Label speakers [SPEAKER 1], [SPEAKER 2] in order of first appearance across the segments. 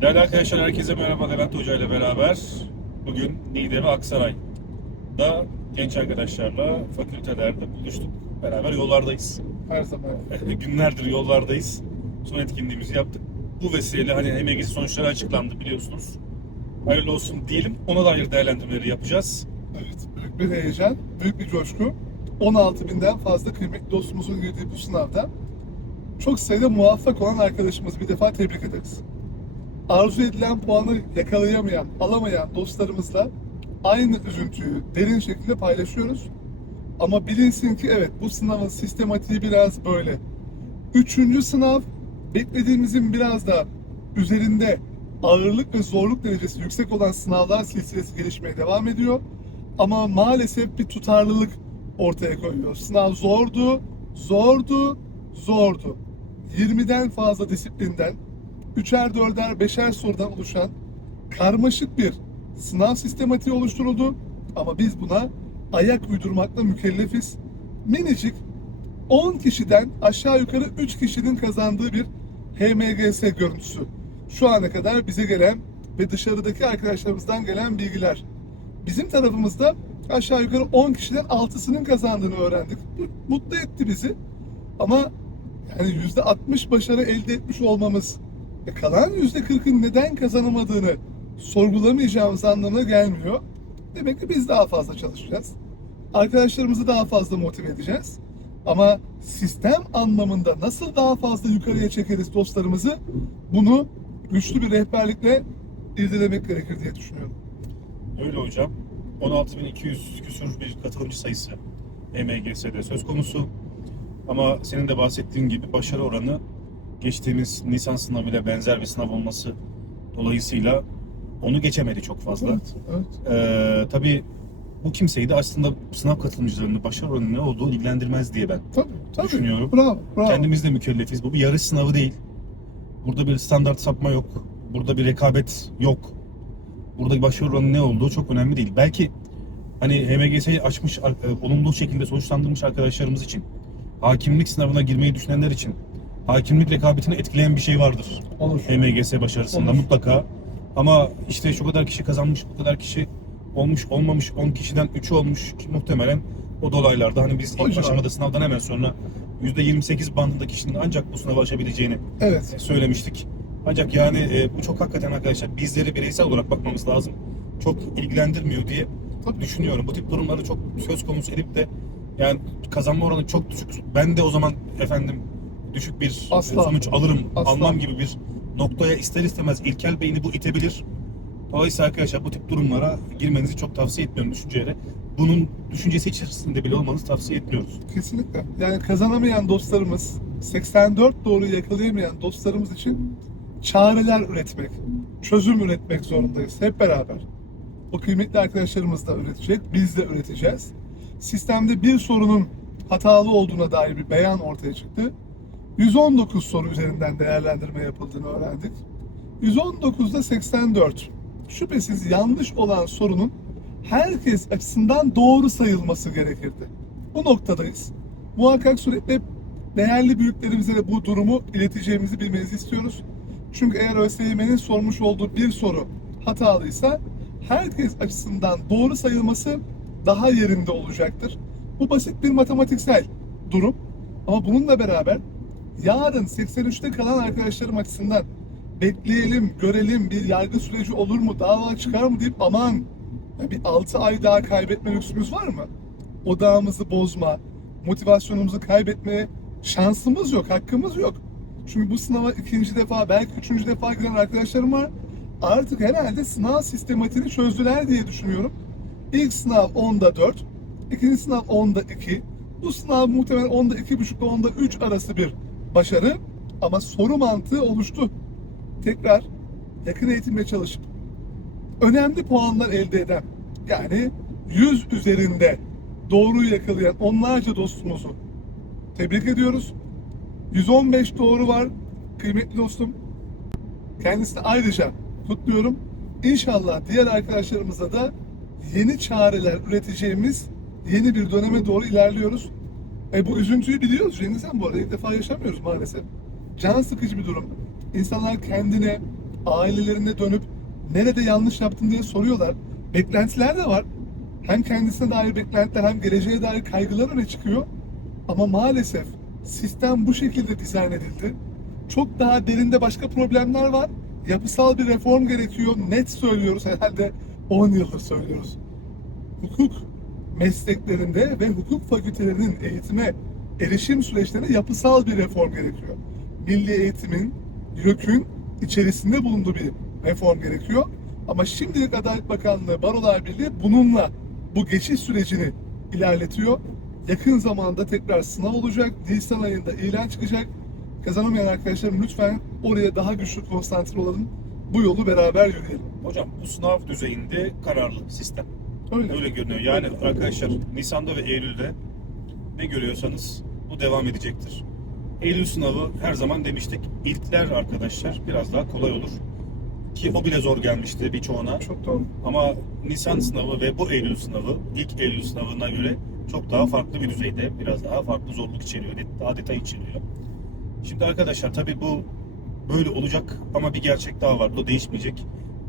[SPEAKER 1] Değerli arkadaşlar herkese merhaba Levent Hoca ile beraber bugün Niğde ve Aksaray'da genç arkadaşlarla fakültelerde buluştuk. Beraber yollardayız.
[SPEAKER 2] Her zaman.
[SPEAKER 1] Günlerdir yollardayız. Son etkinliğimizi yaptık. Bu vesileyle hani HMGS sonuçları açıklandı biliyorsunuz. Hayırlı olsun diyelim. Ona dair değerlendirmeleri yapacağız.
[SPEAKER 2] Evet, büyük bir heyecan, büyük bir coşku. 16 binden fazla kıymetli dostumuzun girdiği bu sınavda çok sayıda muvaffak olan arkadaşımızı bir defa tebrik ederiz. Arzu edilen puanı yakalayamayan, alamayan dostlarımızla aynı üzüntüyü derin şekilde paylaşıyoruz. Ama bilinsin ki evet bu sınavın sistematiği biraz böyle. Üçüncü sınav beklediğimizin biraz da üzerinde ağırlık ve zorluk derecesi yüksek olan sınavlar silsilesi gelişmeye devam ediyor. Ama maalesef bir tutarlılık ortaya koyuyor. Sınav zordu, zordu, zordu. 20'den fazla disiplinden, üçer, dörder, beşer sorudan oluşan karmaşık bir sınav sistematiği oluşturuldu. Ama biz buna ayak uydurmakla mükellefiz. Minicik 10 kişiden aşağı yukarı 3 kişinin kazandığı bir HMGS görüntüsü. Şu ana kadar bize gelen ve dışarıdaki arkadaşlarımızdan gelen bilgiler. Bizim tarafımızda aşağı yukarı 10 kişiden 6'sının kazandığını öğrendik. Mutlu etti bizi. Ama yani %60 başarı elde etmiş olmamız ve kalan %40'ın neden kazanamadığını sorgulamayacağımız anlamına gelmiyor. Demek ki biz daha fazla çalışacağız. Arkadaşlarımızı daha fazla motive edeceğiz. Ama sistem anlamında nasıl daha fazla yukarıya çekeriz dostlarımızı bunu güçlü bir rehberlikle irdelemek gerekir diye düşünüyorum.
[SPEAKER 1] Öyle hocam. 16.200 küsur bir katılımcı sayısı HMGS'de söz konusu. Ama senin de bahsettiğin gibi başarı oranı geçtiğimiz Nisan sınavıyla benzer bir sınav olması dolayısıyla onu geçemedi çok fazla.
[SPEAKER 2] Evet, evet.
[SPEAKER 1] Ee, tabii bu kimseyi de aslında sınav katılımcılarının başarı oranı ne olduğu ilgilendirmez diye ben
[SPEAKER 2] Tabii, tabii.
[SPEAKER 1] Düşünüyorum.
[SPEAKER 2] Bravo, bravo.
[SPEAKER 1] Kendimiz de mükellefiz. Bu bir yarış sınavı değil. Burada bir standart sapma yok. Burada bir rekabet yok. Burada başarı oranı ne olduğu çok önemli değil. Belki hani HMGS'yi açmış, e, olumlu şekilde sonuçlandırmış arkadaşlarımız için, hakimlik sınavına girmeyi düşünenler için, hakimlik rekabetini etkileyen bir şey vardır.
[SPEAKER 2] Olur.
[SPEAKER 1] HMGS başarısında
[SPEAKER 2] Olur.
[SPEAKER 1] mutlaka. Ama işte şu kadar kişi kazanmış, bu kadar kişi olmuş, olmamış, 10 kişiden 3'ü olmuş muhtemelen o dolaylarda hani biz ilk aşamada sınavdan hemen sonra %28 bandında kişinin ancak bu sınava açabileceğini
[SPEAKER 2] Evet.
[SPEAKER 1] söylemiştik. Ancak yani e, bu çok hakikaten arkadaşlar bizleri bireysel olarak bakmamız lazım. Çok ilgilendirmiyor diye
[SPEAKER 2] Tabii.
[SPEAKER 1] düşünüyorum. Bu tip durumları çok söz konusu edip de yani kazanma oranı çok düşük. Ben de o zaman efendim düşük bir
[SPEAKER 2] Asla.
[SPEAKER 1] sonuç alırım,
[SPEAKER 2] Asla.
[SPEAKER 1] almam gibi bir noktaya ister istemez ilkel beyni bu itebilir. Dolayısıyla arkadaşlar bu tip durumlara girmenizi çok tavsiye etmiyorum düşünceyle. Bunun düşüncesi içerisinde bile olmanızı tavsiye etmiyoruz.
[SPEAKER 2] Kesinlikle. Yani kazanamayan dostlarımız, 84 doğru yakalayamayan dostlarımız için çareler üretmek, çözüm üretmek zorundayız hep beraber. O kıymetli arkadaşlarımız da üretecek, biz de üreteceğiz. Sistemde bir sorunun hatalı olduğuna dair bir beyan ortaya çıktı. 119 soru üzerinden değerlendirme yapıldığını öğrendik. 119'da 84. Şüphesiz yanlış olan sorunun herkes açısından doğru sayılması gerekirdi. Bu noktadayız. Muhakkak sürekli değerli büyüklerimize de bu durumu ileteceğimizi bilmenizi istiyoruz. Çünkü eğer ÖSYM'nin sormuş olduğu bir soru hatalıysa herkes açısından doğru sayılması daha yerinde olacaktır. Bu basit bir matematiksel durum. Ama bununla beraber yarın 83'te kalan arkadaşlarım açısından bekleyelim, görelim bir yargı süreci olur mu, dava çıkar mı deyip aman bir 6 ay daha kaybetme lüksümüz var mı? Odağımızı bozma, motivasyonumuzu kaybetmeye şansımız yok, hakkımız yok. Çünkü bu sınava ikinci defa, belki üçüncü defa giren arkadaşlarım var. Artık herhalde sınav sistematiğini çözdüler diye düşünüyorum. İlk sınav 10'da 4, ikinci sınav 10'da 2. Bu sınav muhtemelen 10'da 2,5 ile 10'da 3 arası bir başarı. Ama soru mantığı oluştu. Tekrar yakın eğitimle çalışıp önemli puanlar elde eden yani 100 üzerinde doğruyu yakalayan onlarca dostumuzu tebrik ediyoruz. 115 doğru var kıymetli dostum. Kendisini ayrıca kutluyorum. İnşallah diğer arkadaşlarımıza da yeni çareler üreteceğimiz yeni bir döneme doğru ilerliyoruz. E bu üzüntüyü biliyoruz Han bu arada ilk defa yaşamıyoruz maalesef. Can sıkıcı bir durum. İnsanlar kendine, ailelerine dönüp nerede yanlış yaptın diye soruyorlar. Beklentiler de var. Hem kendisine dair beklentiler hem geleceğe dair kaygılar öne çıkıyor. Ama maalesef sistem bu şekilde dizayn edildi. Çok daha derinde başka problemler var. Yapısal bir reform gerekiyor. Net söylüyoruz herhalde 10 yıldır söylüyoruz. Hukuk mesleklerinde ve hukuk fakültelerinin eğitime erişim süreçlerinde yapısal bir reform gerekiyor. Milli eğitimin, YÖK'ün içerisinde bulunduğu bir reform gerekiyor. Ama şimdilik Adalet Bakanlığı, Barolar Birliği bununla bu geçiş sürecini ilerletiyor. Yakın zamanda tekrar sınav olacak. Nisan ayında ilan çıkacak. Kazanamayan arkadaşlarım lütfen oraya daha güçlü konsantre olalım. Bu yolu beraber yürüyelim.
[SPEAKER 1] Hocam bu sınav düzeyinde kararlı sistem.
[SPEAKER 2] Öyle.
[SPEAKER 1] Öyle görünüyor. Yani arkadaşlar Nisan'da ve Eylül'de ne görüyorsanız bu devam edecektir. Eylül sınavı her zaman demiştik. İlkler arkadaşlar biraz daha kolay olur. Ki o bile zor gelmişti birçoğuna.
[SPEAKER 2] Çok doğru.
[SPEAKER 1] Ama Nisan sınavı ve bu Eylül sınavı ilk Eylül sınavına göre çok daha farklı bir düzeyde. Biraz daha farklı zorluk içeriyor. Daha detay içeriyor. Şimdi arkadaşlar tabii bu böyle olacak ama bir gerçek daha var. Bu da değişmeyecek.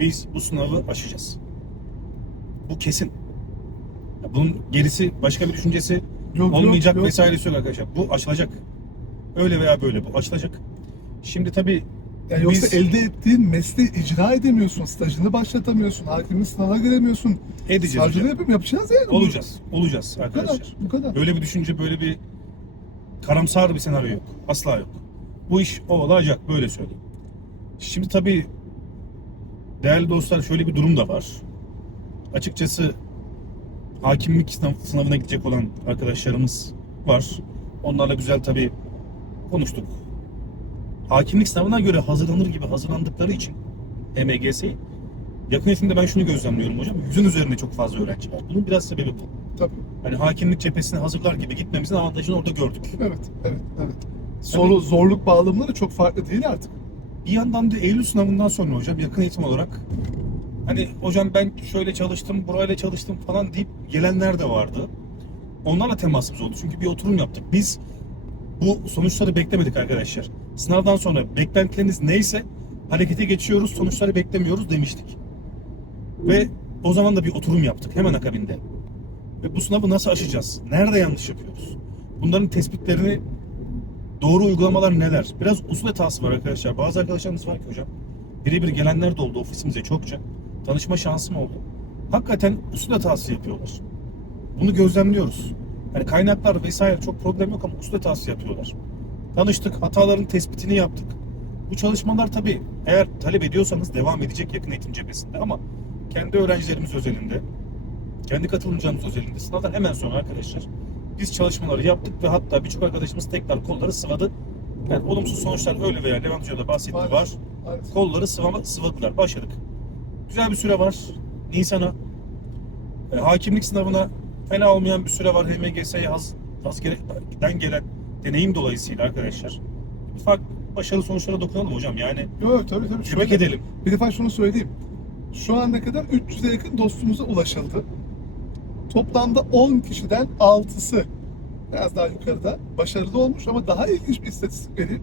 [SPEAKER 1] Biz bu sınavı aşacağız. Bu kesin. Ya Bunun gerisi başka bir düşüncesi
[SPEAKER 2] Yok,
[SPEAKER 1] olmayacak
[SPEAKER 2] yok, yok.
[SPEAKER 1] vesairesi yok arkadaşlar. Bu aşılacak. Öyle veya böyle bu aşılacak. Şimdi tabii
[SPEAKER 2] Yani yoksa
[SPEAKER 1] Biz-
[SPEAKER 2] elde ettiğin mesleği icra edemiyorsun, stajını başlatamıyorsun, hakimin sınava giremiyorsun.
[SPEAKER 1] edeceğiz
[SPEAKER 2] Savcılığı yapayım, yapacağız yani. bunu.
[SPEAKER 1] Olacağız. Olacağız
[SPEAKER 2] Bu
[SPEAKER 1] arkadaşlar.
[SPEAKER 2] kadar, bu kadar.
[SPEAKER 1] Böyle bir düşünce, böyle bir karamsar bir senaryo yok. Asla yok. Bu iş olacak, böyle söyleyeyim. Şimdi tabii değerli dostlar şöyle bir durum da var. Açıkçası hakimlik sınav- sınavına gidecek olan arkadaşlarımız var. Onlarla güzel tabii konuştuk. Hakimlik sınavına göre hazırlanır gibi hazırlandıkları için HMGS'yi yakın eğitimde ben şunu gözlemliyorum hocam. Yüzün üzerinde çok fazla öğrenci var. Bunun biraz sebebi bu.
[SPEAKER 2] Tabii.
[SPEAKER 1] Hani hakimlik cephesini hazırlar gibi gitmemizin avantajını orada gördük.
[SPEAKER 2] Evet, evet, evet. Soru, zorluk bağlamları çok farklı değil artık.
[SPEAKER 1] Bir yandan da Eylül sınavından sonra hocam yakın eğitim olarak hani hocam ben şöyle çalıştım, burayla çalıştım falan deyip gelenler de vardı. Onlarla temasımız oldu. Çünkü bir oturum yaptık. Biz bu sonuçları beklemedik arkadaşlar. Sınavdan sonra beklentileriniz neyse harekete geçiyoruz, sonuçları beklemiyoruz demiştik. Ve o zaman da bir oturum yaptık hemen akabinde. Ve bu sınavı nasıl aşacağız? Nerede yanlış yapıyoruz? Bunların tespitlerini doğru uygulamalar neler? Biraz usul hatası var arkadaşlar. Bazı arkadaşlarımız var ki hocam. Birebir gelenler de oldu ofisimize çokça. Tanışma şansım oldu. Hakikaten usul hatası yapıyorlar. Bunu gözlemliyoruz. Yani kaynaklar vesaire çok problem yok ama usul hatası yapıyorlar. Tanıştık, hataların tespitini yaptık. Bu çalışmalar tabii eğer talep ediyorsanız devam edecek yakın eğitim cephesinde ama kendi öğrencilerimiz özelinde, kendi katılımcılarımız özelinde sınavdan hemen sonra arkadaşlar biz çalışmaları yaptık ve hatta birçok arkadaşımız tekrar kolları sıvadı. Yani olumsuz sonuçlar öyle veya Levent Hoca da bahsetti var. Kolları sıvama, sıvadılar. Başladık. Güzel bir süre var. Nisan'a e, hakimlik sınavına fena olmayan bir süre var. HMGS'ye haz, hazgerden gelen deneyim dolayısıyla arkadaşlar. Ufak başarılı sonuçlara dokunalım hocam. Yani
[SPEAKER 2] Yok tabii tabii.
[SPEAKER 1] tebrik edelim.
[SPEAKER 2] Bir defa şunu söyleyeyim. Şu ana kadar 300'e yakın dostumuza ulaşıldı. Toplamda 10 kişiden 6'sı biraz daha yukarıda başarılı olmuş ama daha ilginç bir istatistik vereyim.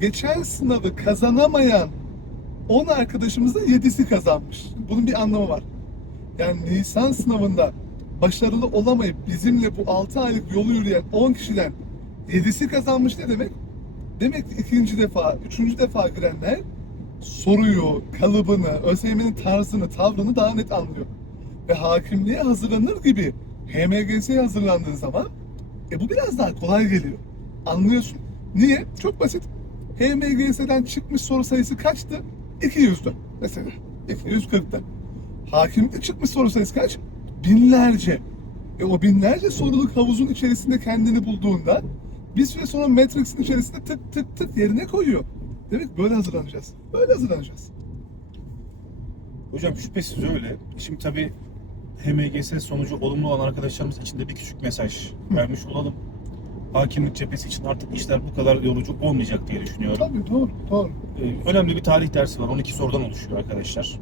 [SPEAKER 2] Geçen sınavı kazanamayan 10 arkadaşımızın 7'si kazanmış. Bunun bir anlamı var. Yani Nisan sınavında başarılı olamayıp bizimle bu 6 aylık yolu yürüyen 10 kişiden 7'si kazanmış ne demek? Demek ki ikinci defa, üçüncü defa girenler soruyu, kalıbını, ÖSYM'nin tarzını, tavrını daha net anlıyor. Ve hakimliğe hazırlanır gibi HMGS'ye hazırlandığın zaman e bu biraz daha kolay geliyor. Anlıyorsun. Niye? Çok basit. HMGS'den çıkmış soru sayısı kaçtı? 200'dü mesela. 240'ta. Hakimlikte çıkmış soru kaç? Binlerce. E o binlerce soruluk havuzun içerisinde kendini bulduğunda bir süre sonra Matrix'in içerisinde tık tık tık yerine koyuyor. Demek böyle hazırlanacağız. Böyle hazırlanacağız.
[SPEAKER 1] Hocam şüphesiz öyle. Şimdi tabii HMGS sonucu olumlu olan arkadaşlarımız için de bir küçük mesaj vermiş olalım. Hakimlik cephesi için artık işler bu kadar yorucu olmayacak diye düşünüyorum.
[SPEAKER 2] Tabii doğru, doğru.
[SPEAKER 1] Ee, önemli bir tarih dersi var. 12 sorudan oluşuyor arkadaşlar.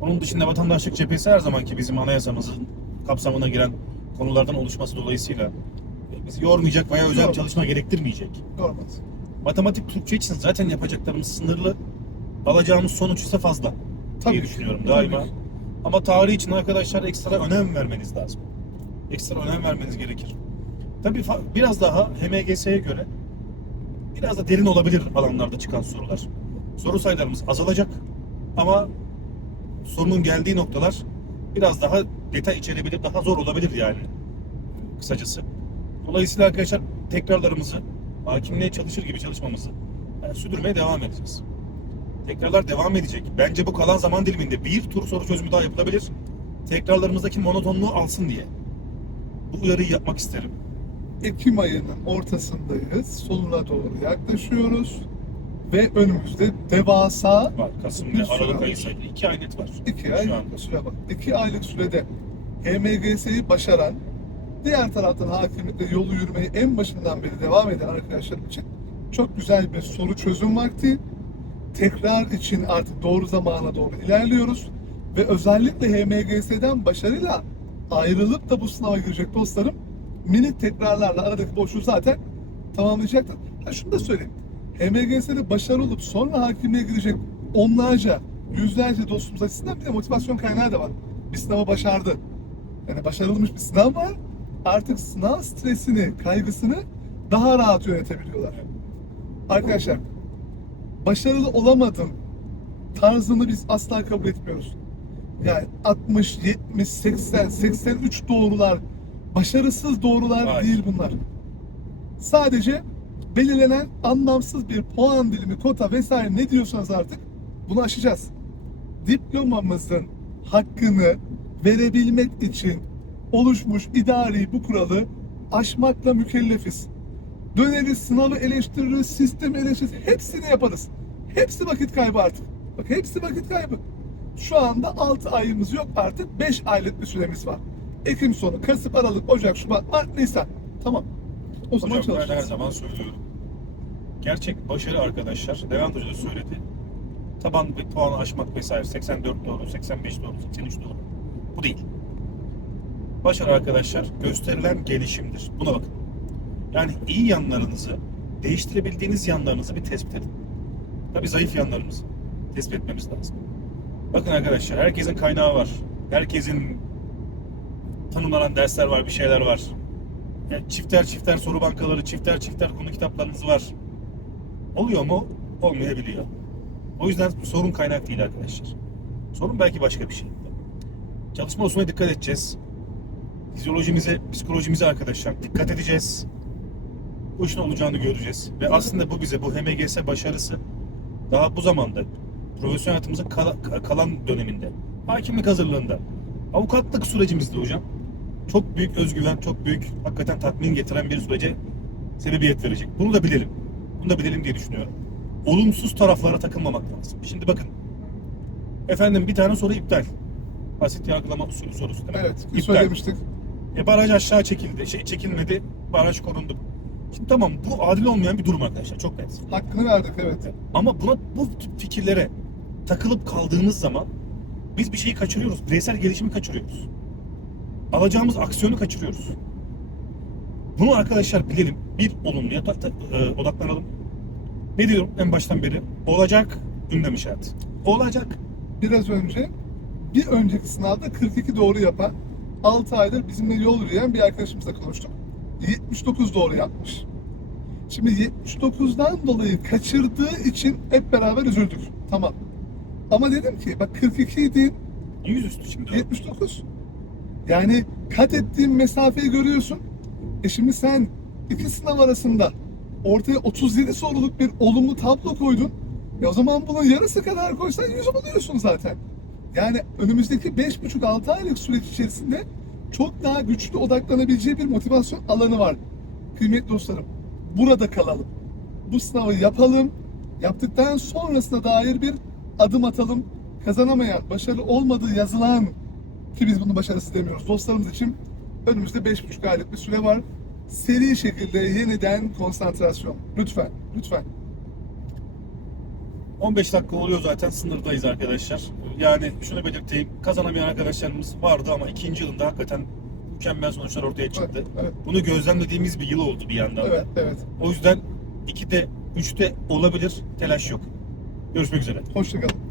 [SPEAKER 1] Onun dışında vatandaşlık cephesi her zamanki bizim anayasamızın kapsamına giren konulardan oluşması dolayısıyla bizi yormayacak veya özel
[SPEAKER 2] Doğru.
[SPEAKER 1] çalışma gerektirmeyecek.
[SPEAKER 2] Normal.
[SPEAKER 1] Matematik, Türkçe için zaten yapacaklarımız sınırlı. alacağımız sonuç ise fazla
[SPEAKER 2] Tabii
[SPEAKER 1] diye
[SPEAKER 2] ki,
[SPEAKER 1] düşünüyorum
[SPEAKER 2] tabii
[SPEAKER 1] daima.
[SPEAKER 2] ki.
[SPEAKER 1] Ama tarih için arkadaşlar ekstra önem vermeniz lazım. Ekstra önem vermeniz gerekir. Tabii biraz daha HMGS'ye göre biraz da derin olabilir alanlarda çıkan sorular. Soru sayılarımız azalacak ama sorunun geldiği noktalar biraz daha detay içerebilir, daha zor olabilir yani kısacası. Dolayısıyla arkadaşlar tekrarlarımızı hakimliğe çalışır gibi çalışmamızı yani sürdürmeye devam edeceğiz. Tekrarlar devam edecek. Bence bu kalan zaman diliminde bir tur soru çözümü daha yapılabilir. Tekrarlarımızdaki monotonluğu alsın diye. Bu uyarıyı yapmak isterim.
[SPEAKER 2] Ekim ayının ortasındayız. Sonuna doğru yaklaşıyoruz. Ve önümüzde devasa
[SPEAKER 1] Var. Kasım
[SPEAKER 2] Bir
[SPEAKER 1] ve
[SPEAKER 2] süre
[SPEAKER 1] Aralık
[SPEAKER 2] var.
[SPEAKER 1] ayı sayılır. İki ay net var.
[SPEAKER 2] iki
[SPEAKER 1] Şu
[SPEAKER 2] ay
[SPEAKER 1] anda.
[SPEAKER 2] süre var. İki aylık sürede HMGS'yi başaran, diğer taraftan hakimlikle yolu yürümeyi en başından beri devam eden arkadaşlar için çok güzel bir soru çözüm vakti. Tekrar için artık doğru zamana doğru ilerliyoruz. Ve özellikle HMGS'den başarıyla ayrılıp da bu sınava girecek dostlarım minik tekrarlarla aradaki boşluğu zaten tamamlayacaktır. Ha şunu da söyleyeyim. HMGS'de başarılı olup sonra hakimliğe girecek onlarca, yüzlerce dostumuz açısından bir de motivasyon kaynağı da var. Bir sınavı başardı. Yani başarılmış bir sınav var. Artık sınav stresini, kaygısını daha rahat yönetebiliyorlar. Arkadaşlar, başarılı olamadım tarzını biz asla kabul etmiyoruz. Yani 60, 70, 80, 83 doğrular, başarısız doğrular
[SPEAKER 1] Hayır.
[SPEAKER 2] değil bunlar. Sadece belirlenen anlamsız bir puan dilimi, kota vesaire ne diyorsanız artık bunu aşacağız. Diplomamızın hakkını verebilmek için oluşmuş idari bu kuralı aşmakla mükellefiz. Döneriz, sınavı eleştiririz, sistemi eleştiririz, hepsini yaparız. Hepsi vakit kaybı artık. Bak hepsi vakit kaybı. Şu anda 6 ayımız yok artık 5 aylık bir süremiz var. Ekim sonu, Kasım, Aralık, Ocak, Şubat, Mart, Nisan. Tamam. O zaman
[SPEAKER 1] Hocam ben her
[SPEAKER 2] çalışacağız.
[SPEAKER 1] zaman söylüyorum. Gerçek başarı arkadaşlar, Levent Hoca da söyledi. Taban ve puanı aşmak vesaire 84 doğru, 85 doğru, 83 doğru. Bu değil. Başarı arkadaşlar gösterilen gelişimdir. Buna bakın. Yani iyi yanlarınızı, değiştirebildiğiniz yanlarınızı bir tespit edin. Tabii zayıf yanlarımızı tespit etmemiz lazım. Bakın arkadaşlar herkesin kaynağı var. Herkesin tanımlanan dersler var, bir şeyler var. Yani çifter çifter soru bankaları, çifter çifter konu kitaplarınız var. Oluyor mu? Olmayabiliyor. O yüzden sorun kaynak değil arkadaşlar. Sorun belki başka bir şey. Çalışma usulüne dikkat edeceğiz. Fizyolojimize, psikolojimize arkadaşlar dikkat edeceğiz. Bu işin olacağını göreceğiz. Ve aslında bu bize, bu HMGS başarısı daha bu zamanda profesyonel hayatımızın kala- kalan döneminde, hakimlik hazırlığında, avukatlık sürecimizde hocam çok büyük özgüven, çok büyük hakikaten tatmin getiren bir sürece sebebiyet verecek. Bunu da bilelim. Bunu da bilelim diye düşünüyorum. Olumsuz taraflara takılmamak lazım. Şimdi bakın. Efendim bir tane soru iptal. Basit yargılama usulü sorusu değil mi?
[SPEAKER 2] Evet,
[SPEAKER 1] İptal.
[SPEAKER 2] söylemiştik.
[SPEAKER 1] E, baraj aşağı çekildi. Şey çekilmedi. Baraj korundu. Şimdi tamam bu adil olmayan bir durum arkadaşlar. Çok net.
[SPEAKER 2] Hakkını verdik evet.
[SPEAKER 1] Ama buna bu tip fikirlere takılıp kaldığımız zaman biz bir şeyi kaçırıyoruz. Bireysel gelişimi kaçırıyoruz. Alacağımız aksiyonu kaçırıyoruz. Bunu arkadaşlar bilelim. Bir olumluya e, odaklanalım. Ne diyorum en baştan beri? Olacak ünlem işareti. Olacak.
[SPEAKER 2] Biraz önce bir önceki sınavda 42 doğru yapan 6 aydır bizimle yol yürüyen bir arkadaşımızla konuştuk. 79 doğru yapmış. Şimdi 79'dan dolayı kaçırdığı için hep beraber üzüldük. Tamam. Ama dedim ki bak 42 idi
[SPEAKER 1] Yüzüstü şimdi. o.
[SPEAKER 2] 79. Yani kat ettiğin mesafeyi görüyorsun. E şimdi sen iki sınav arasında ortaya 37 soruluk bir olumlu tablo koydun. E o zaman bunun yarısı kadar koysan 100'ü buluyorsun zaten. Yani önümüzdeki 5,5-6 aylık süreç içerisinde çok daha güçlü odaklanabileceği bir motivasyon alanı var. Kıymetli dostlarım, burada kalalım. Bu sınavı yapalım. Yaptıktan sonrasına dair bir adım atalım. Kazanamayan, başarılı olmadığı yazılan ki biz bunu başarısız demiyoruz. Dostlarımız için önümüzde 5,5 aylık bir süre var. Seri şekilde yeniden konsantrasyon. Lütfen, lütfen.
[SPEAKER 1] 15 dakika oluyor zaten sınırdayız arkadaşlar. Yani şunu belirteyim. Kazanamayan arkadaşlarımız vardı ama ikinci yılında hakikaten mükemmel sonuçlar ortaya çıktı.
[SPEAKER 2] Evet, evet,
[SPEAKER 1] Bunu gözlemlediğimiz bir yıl oldu bir yandan da.
[SPEAKER 2] evet, evet.
[SPEAKER 1] O yüzden 2'de 3'te olabilir telaş yok. Görüşmek üzere.
[SPEAKER 2] Hoşçakalın.